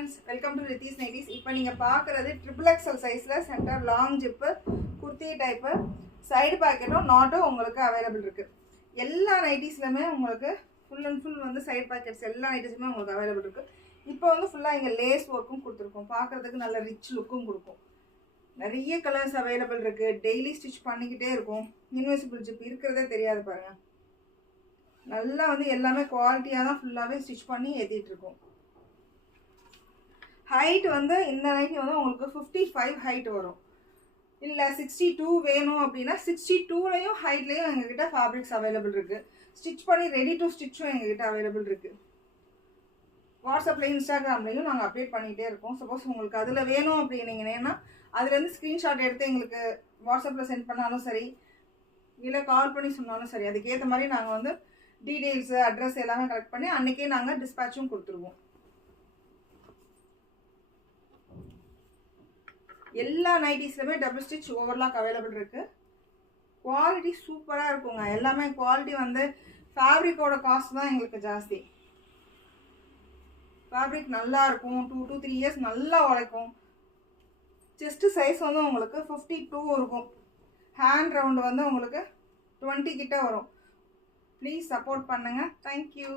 friends, welcome to Rithis Nighties. இப்போ நீங்க பார்க்கிறது triple XL சைஸ்ல centre long zip kurti type side பாக்கெட்டும் நாட்டும் உங்களுக்கு அவைலபிள் இருக்கு. எல்லா நைட்டிஸ்லயுமே உங்களுக்கு ஃபுல் அண்ட் ஃபுல் வந்து சைடு பாக்கெட்ஸ் எல்லா நைட்டிஸுமே உங்களுக்கு அவைலபிள் இருக்கு. இப்போ வந்து ஃபுல்லா இங்க லேஸ் ஒர்க்கும் கொடுத்துருக்கோம். பார்க்கிறதுக்கு நல்ல ரிச் லுக்கும் கொடுக்கும். நிறைய கலர்ஸ் அவைலபிள் இருக்கு. டெய்லி ஸ்டிச் பண்ணிக்கிட்டே இருக்கும். இன்விசிபிள் ஜிப் இருக்கிறதே தெரியாது பாருங்க. நல்லா வந்து எல்லாமே குவாலிட்டியாக தான் ஃபுல்லாகவே ஸ்டிச் பண்ணி ஏற்றிட்டு இருக்கோம். ஹைட் வந்து இந்த நைட்டி வந்து உங்களுக்கு 55 ஹைட் வரும். இல்லை 62 வேணும் அப்படின்னா 62லையும் ஹைட்லேயும் எங்ககிட்ட ஃபேப்ரிக்ஸ் அவைலபிள் இருக்குது. ஸ்டிச் பண்ணி ரெடி டு ஸ்டிச்சும் எங்ககிட்ட அவைலபிள் இருக்குது. வாட்ஸ்அப்பில் இன்ஸ்டாகிராம்லேயும் நாங்கள் அப்டேட் பண்ணிகிட்டே இருக்கோம். சப்போஸ் உங்களுக்கு அதில் வேணும் அப்படின்னீங்கன்னா அதுலேருந்து ஸ்க்ரீன்ஷாட் எடுத்து எங்களுக்கு வாட்ஸ்அப்பில் சென்ட் பண்ணாலும் சரி, இல்லை கால் பண்ணி சொன்னாலும் சரி, அதுக்கேற்ற மாதிரி நாங்கள் வந்து டீட்டெயில்ஸு அட்ரஸ் எல்லாமே கலெக்ட் பண்ணி அன்றைக்கே நாங்கள் டிஸ்பேச்சும் கொடுத்துருவோம். எல்லா நைட்டிஸ்லையுமே டபுள் ஸ்டிச் ஓவர்லாக் அவைலபிள் இருக்குது. குவாலிட்டி சூப்பராக இருக்குங்க. எல்லாமே குவாலிட்டி வந்து ஃபேப்ரிக்கோட காஸ்ட் தான் எங்களுக்கு ஜாஸ்தி. ஃபேப்ரிக் நல்லா இருக்கும். 2 to 3 இயர்ஸ் நல்லா உழைக்கும். செஸ்ட்டு சைஸ் வந்து உங்களுக்கு 52 இருக்கும். ஹேண்ட் ரவுண்டு வந்து உங்களுக்கு 20 கிட்ட வரும். ப்ளீஸ் சப்போர்ட் பண்ணுங்கள். தேங்க்யூ.